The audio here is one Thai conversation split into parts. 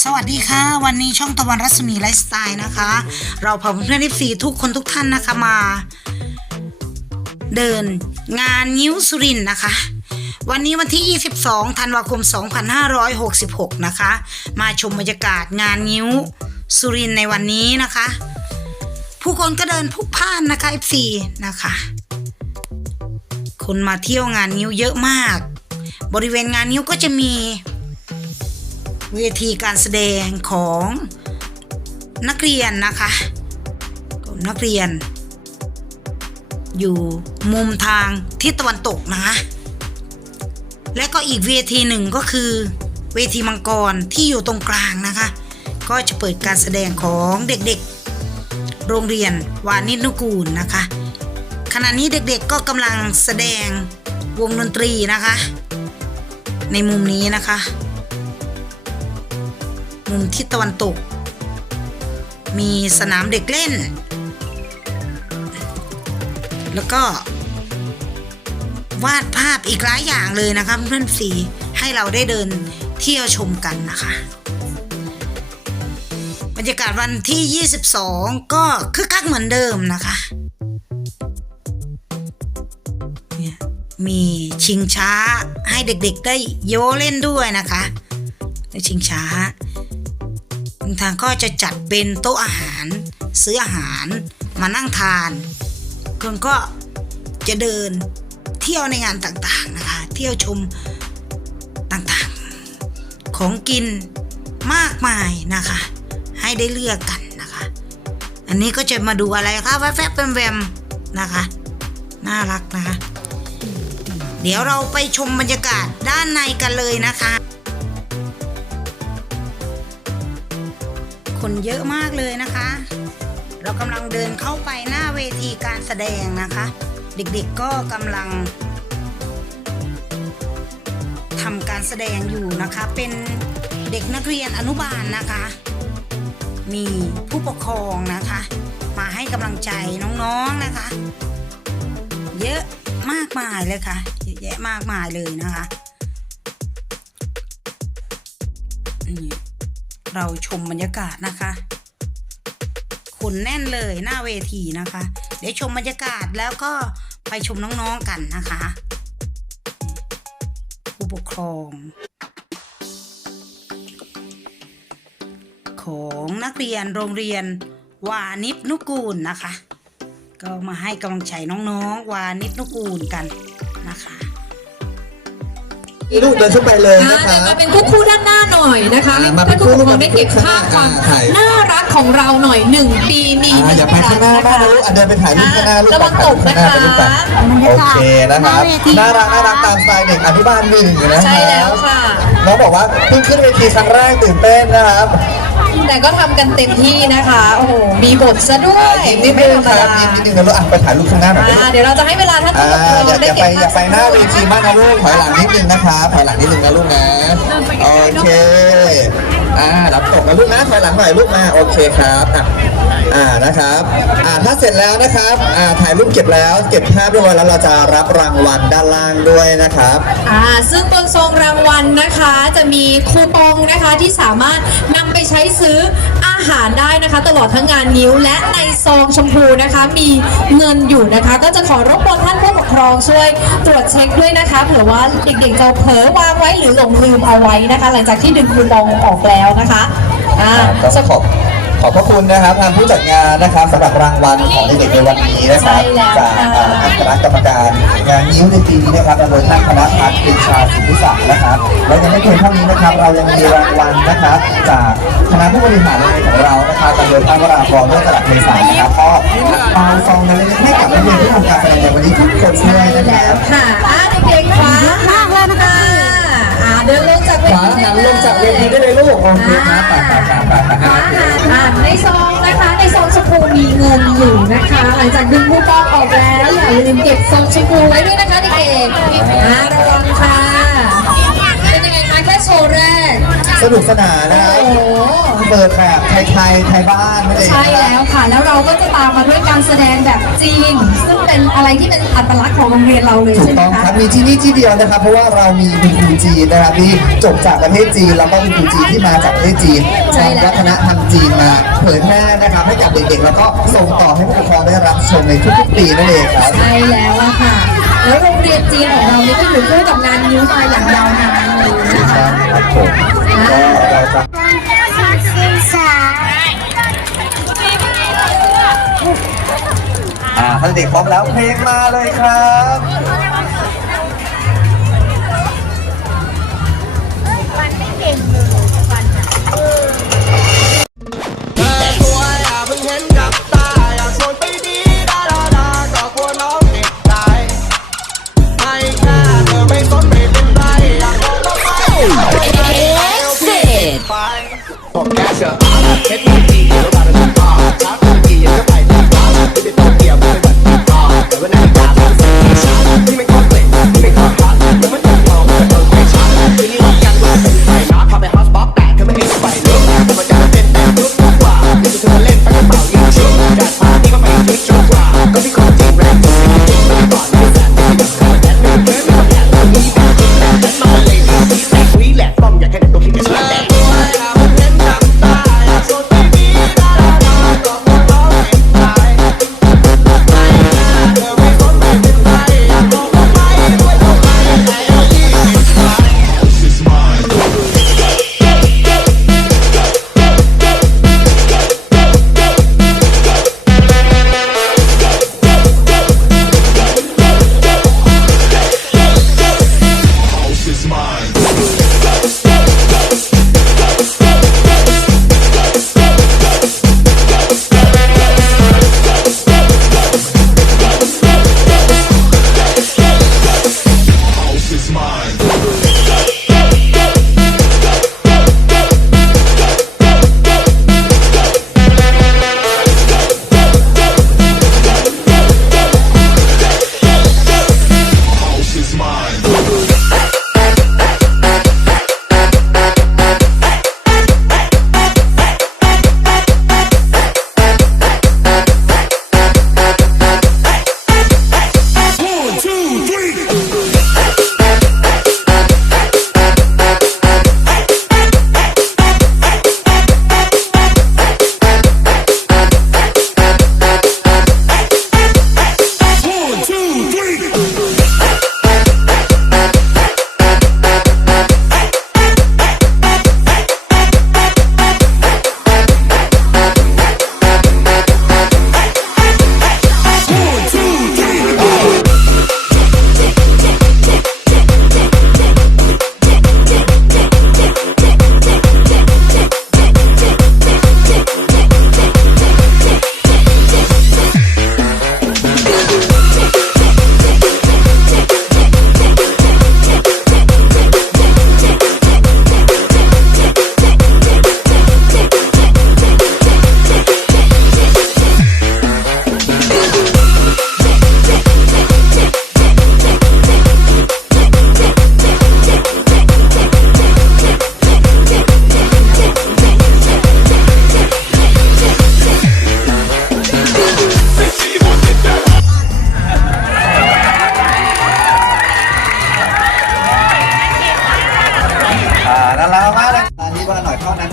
สวัสดีค่ะ วันนี้ช่องตะวันรัศมีไลฟ์สไตล์นะคะ เราพาเพื่อนๆทีทุกคนทุกท่านนะคะมา เดินงานนิ้วสุรินนะคะ วันนี้วันที่ 22 ธันวาคม 2566 นะคะ มาชมบรรยากาศงานนิ้วสุรินในวันนี้นะคะ ผู้คนก็เดินพลุกพ่านนะคะ F4 นะคะ คนมาเที่ยวงานนิ้วเยอะมาก บริเวณงานนิ้วก็จะมี เวทีการแสดงของนักเรียนนะคะกลุ่มนักเรียน อยู่มุมทางทิศตะวันตกนะคะและก็อีกเวทีหนึ่งก็คือ เวทีมังกรที่อยู่ตรงกลางนะคะ ก็จะเปิดการแสดงของเด็กๆ โรงเรียนวานิชนุกูลนะคะ ขณะนี้เด็กๆก็กำลังแสดงวงดนตรีนะคะ ในมุมนี้นะคะ มุมทิศตะวันตก มีสนามเด็กเล่น แล้วก็ วาดภาพอีกหลายอย่างเลยนะคะเพื่อนสีให้เราได้เดินเที่ยวชมกันนะคะบรรยากาศวันที่ 22 ก็คึกคักเหมือนเดิมนะคะมีชิงช้าให้เด็กๆได้โยเล่นด้วยนะคะ ชิงช้า ทางก็จะจัดเป็นโต๊ะอาหาร ซื้ออาหารมานั่งทานคนก็จะเดินเที่ยวในงานต่างๆนะคะ เที่ยวชมต่างๆ ของกินมากมายนะคะ ให้ได้เลือกกันนะคะ อันนี้ก็จะมาดูอะไรคะแวบๆแวมๆนะคะ น่ารักนะคะ เดี๋ยวเราไปชมบรรยากาศด้านในกันเลยนะคะ คนเยอะมากเลยนะคะ เรากำลังเดินเข้าไปหน้าเวทีการแสดงนะคะ เด็กๆก็กำลังทำการแสดงอยู่นะคะ เป็นเด็กนักเรียนอนุบาลนะคะ มีผู้ปกครองนะคะ มาให้กำลังใจน้องๆนะคะ เยอะมากมายเลยค่ะเยอะแยะมากมายเลยนะคะนี่ เราชมบรรยากาศนะคะ คนแน่นเลยหน้าเวทีนะคะ เดี๋ยวชมบรรยากาศแล้วก็ไปชมน้องๆกันนะคะ ผู้ปกครอง ของนักเรียนโรงเรียนวานิชนุกูลนะคะ ก็มาให้กำลังใจน้องๆ วานิชนุกูลกันนะคะ ลูกเดินขึ้นไปเลยอ่านะคเดี๋รัยวมาบเป็นคู่คู่ด้านหน้าหน่อยนะคะอ่าให้มาเป็เพื่อนนคู่ผู้ปกครองได้เก็บภาพความอ่าถ่าย น่ารักของเราหน่อยหนึ่งปีมีอ่าอย่าไปข้างหน้ามากนะลูกอะเดินไปถ่ายรูปข้างหน้าลูกระวังตกถ่ายรูปนะข้างหน้าคะ ไปลูกไปโอเคนะครับน่ารักน่ารักตามสไตล์เด็กอนุบาลหนึ่งนะคใช่รัแล้วบค่ะ น้องบอกว่าเพิ่งขึ้นเวทีครั้งแรกตื่นเต้นนะครับ แต่ก็ทำกันเต็มที่นะคะ โอ้โห มีบทซะด้วอ่ายยิ้มนิดไม่นึงธรรมครับดายิ้มนิดนึงนะลูกอะไปถ่ายรูปข้างหน้าหน่อยลูกอ่าเดี๋ยวเราจะให้เวลาท่านอ่าผู้ปกครองอย่าได้อย่าเก็ไปบอย่าไปหน้าเวทีมากนะลูกถอยหลังนิดนึงนะครับถอยหลังนิดนึงนะลูกนะโอเคอ่ารับตกนะลูกนะถอยหลังหน่อยลูกมาโอเคครับอะ อ่านะครับ อ่าถ้าเสร็จแล้วนะครับ อ่าถ่ายรูปเก็บแล้วเก็บภาพเรียบร้อยแล้วเราจะรับรางวัลด้านล่างด้วยนะครับ อ่าซึ่งบนซองรางวัลนะคะจะมีคูปองนะคะที่สามารถนำไปใช้ซื้ออาหารได้นะคะ ตลอดทั้งงานนิ้วและในซองชมพูนะคะ มีเงินอยู่นะคะ ก็จะขอรบกวนท่านผู้ปกครองช่วยตรวจเช็คด้วยนะคะเผื่อว่าเด็กๆจะเผลอวางไว้หรือหลงลืมเอาไว้นะคะ หลังจากที่ดึงคูปองออกแล้วนะคะอ่าก็ขอบ ขอบพระคุณนะครับทางผู้จัดงานนะครับสำหรับรางวัลของเด็กๆในวันนี้นะครับ จากคณะกรรมการงานนิ้วในปีนี้นะครับโดยท่านคณะพัฒน์ปรีชาสิทธิศักดิ์นะครับและยังไม่เพียงเท่านี้นะครับ เรายังมีรางวัลนะครับ จากคณะผู้บริหารโรงเรียนของเรานะครับโดยท่านวราพรเมื่อตลาดเทศานะครับก็เอาซองมาเล็กๆให้กับนักเรียนที่ทำการแสดง โอเคครับไปไปไปไปไปขวาหันอ่าในซองนะคะ ในซองชมพูมีเงินอยู่นะคะ หลังจากดึงคูปองออกแล้วอย่าลืมเก็บซองชมพูไว้ด้วยนะคะเด็กๆอ่าระวังค่ะ เป็นยังไงคะแค่โชว์แรก สนุกสนานนะครับโอ้โห เปิดแบบ ไทยๆไทยบ้านนั่นเองใช่แล้วค่ะ แล้วเราก็จะตามมาด้วยการแสดงแบบจีน ซึ่งเป็นอะไรที่เป็นอัตลักษณ์ของโรงเรียนเราเลยถูใช่กไหมต้องคคะรับมีที่นี่ที่เดียวนะครับ เพราะว่าเรามีคุณครูจีนนะครับที่จบจากประเทศจีนแล้วก็คุณครูจีนที่มาจากประเทศจีนใช่นำแล้ววัฒนธรรมจีนมาเผยแพร่นะครับให้กับเด็กๆ แล้วก็ส่งต่อให้ผู้ปกครองได้รับชมในทุกๆปีนั่นเองครับ ใช่แล้วอะค่ะ แล้วโรงเรียนจีนของเรานี่ก็อยู่คู่กับงานนิ้วมาอย่างยาวนานเลยถูนะกคะต้องครับผมก็ เราจะอ่านเด็กพร้อมแล้วเพลงมาเลยครับ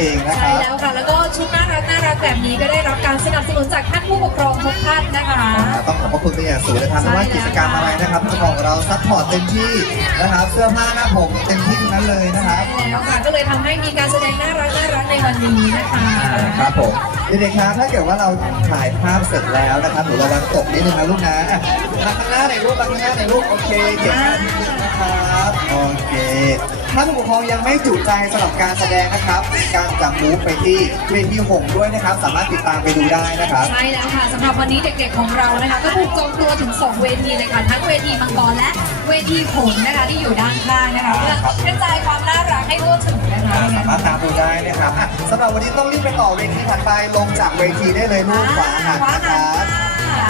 เท่านั้นเองนะคใช่รับ แล้วค่ะ แล้วก็ชุดน่ารักน่ารักแบบนี้ก็ได้รับการสนับสนุนจากท่านผู้ปกครองทุกท่านนะคะ ต้องขอบพระคุณเป็นอย่างสูงนะครับเพราะว่ากิจกรรมอะไรนะครับผู้ปกครองของเราซัพพอร์ตเต็มที่นะครับ เสื้อผ้าหน้าผมเต็มที่ทั้งนั้นเลยนะครับแล้วค่ะ ก็เลยทำให้มีการแสดงน่ารักน่ารักในวันนี้นะคะ ครับผมเด็กๆครับถ้าเกิดว่าเราถ่ายภาพเสร็จแล้วนะครับหนูระวังตกนิดนึงนะลูกนะอะมาข้างหน้าในอยลูกมาข้างหน้าในอยลูกโอเคเก็บภาพ นิดนึงนะครับโอเค ถ้าผู้ปกครองยังไม่จุใจสำหรับการแสดงนะครับ การจับมูฟไปที่เวทีหงส์ด้วยนะครับ สามารถติดตามไปดูได้นะครับ ใช่แล้วค่ะสำหรับวันนี้เด็กๆของเรานะคะ ก็ถูกจองตัวถึง 2 เวทีเลยค่ะทั้งเวทีมังกรและเวทีผงนะคะที่อยู่ด้านข้างนะคะเพื่อกระจายความน่ารักให้ทั่วถึงนะคะในงานสามารถตามดูได้นะครับอะสำหรับวันนี้ต้องรีบไปต่อเวทีถัดไปลงจากเวทีได้เลยลูกขวาหันขวานะคหันรับค่ะอ่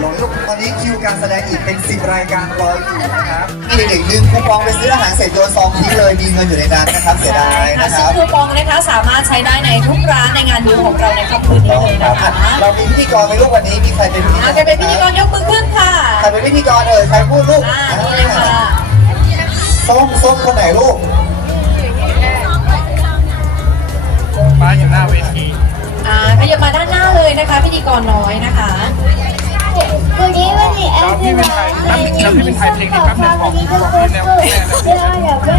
าลงลูกตอนนี้คิวการแสดงอีกเป็น10รายการรออยู่นะครับมีเด็กๆดึงคูปองไปซื้ออาหารเสร็จโยนซองทิ้งเลยมีเงินอยู่ในนั้นนะครับเสียดายค่ะนะคซึ่รังบคูปองนะคะสามารถใช้ได้ในทุกร้านในงานนิ้วของเราในค่ำคืนนี้เลยครันะบคะเรามีพิธีกรในรูปวันนี้มีใครเป็นพิธีกรอาจจะเป็นพิธีกรยกมือขึ้นค่ะใครเป็นพิธีกรเอ่ยใครพูดลูกอ่านี่เลยค่ะส้มส้มคนไหนลูกป้าอยู่หน้าเวทีอ่าขยับมาด้านหน้าเลยนะคะ พิธีกรน้อยนะคะ วันนี้วันนี้แอดมินไทยพี่เป็นไทยเพลงนี้ครับวันนี้ต้องเป็นเดี๋ยวเดี๋ยวไป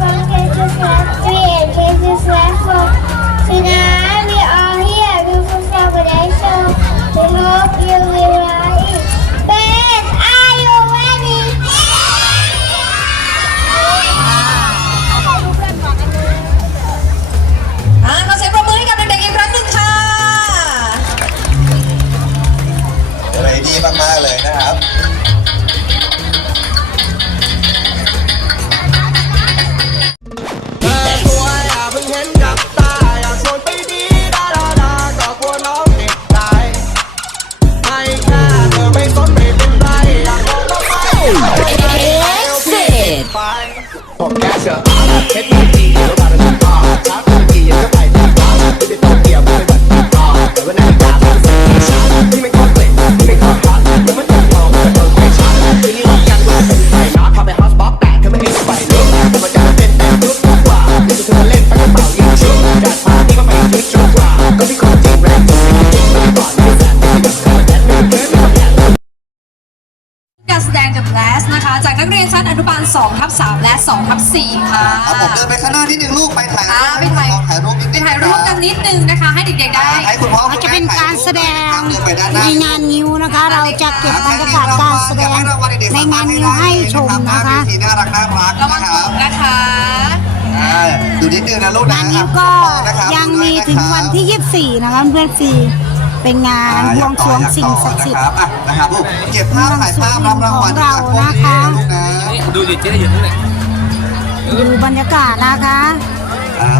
ฟังเพลงที่สามเปลี่ยนเพลงที่สามของทีน่า 2ทับ3และ2ทับ4ค่ะเอาผมเดินไปข้างหน้านิดนึงลูกไปถ่ายอ่าไปถ่าย ถ่ายรูปนิดไปนึงถ่ายรูปกันนิดนึงนะคะ ให้เด็กๆได้ ให้คุณพ่อก็จะเป็นการแสดงเดินไปด้านหในน้า งานนิ้วนะคะ เราจะเก็บบรรยากาศการแสดงในงานนิ้วให้ชมนะคะทีน่ารักน่ารักระวันะงคตรับกนะคะ อ่าดูนิดนึงนะลูกนะงานนิ้วก็นะครับยังมีถึงวันที่ 24 นะคะเพื่อนๆฟรีเป็นงานบวงสรวงสิ่งศักดิ์สิทธิ์ นะครับอะนะครับลูกเก็บภาพถ่ายภาพรับรางวัลของเรานะคะลูกนะ ดูดิเจ๊อยู่นู่นแหลดูบรรยากาศนะคะ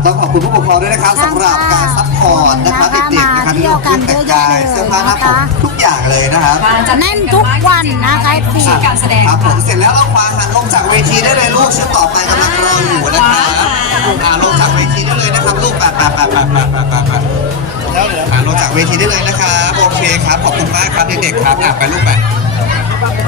ต้องขอบคุณผู้ปกครองด้วยนะครับสำหรับการซัพพอร์ตนะครับเด็กๆนะครับเรื่องเครื่องแต่กายเสื้อผ้าหน้าผมทุกอย่างเลยนะครับจะแน่นทุกวันนะคะทีการแสดงครับผมเสร็จแล้วเราควาหันลงจากเวทีได้เลยลูกเชุดต่อไปกำลังรออยู่นะครับลงจากเวทีได้เลยนะครับลูกแปะแปะแปะแปะแปะแปะแปะลงจากเวทีได้เลยนะครับโอเคครับขอบคุณมากครับเด็กๆครับอะไปลูกแปะ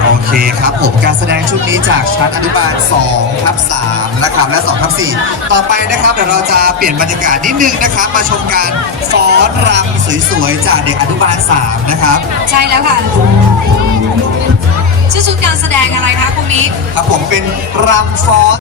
โอเคครับผมการแสดงชุดนี้จากชั้นอนุบาล2ทับ3นะครับและ2ทับ4ต่อไปนะครับเดี๋ยวเราจะเปลี่ยนบรรยากาศนิดนึงนะครับ มาชมการฟ้อนรำสวยๆจากเด็กอนุบาล3นะครับใช่แล้วค่ะชื่อชุดการแสดงอะไรคะคุณมิกครับผมเป็นรำฟ้อน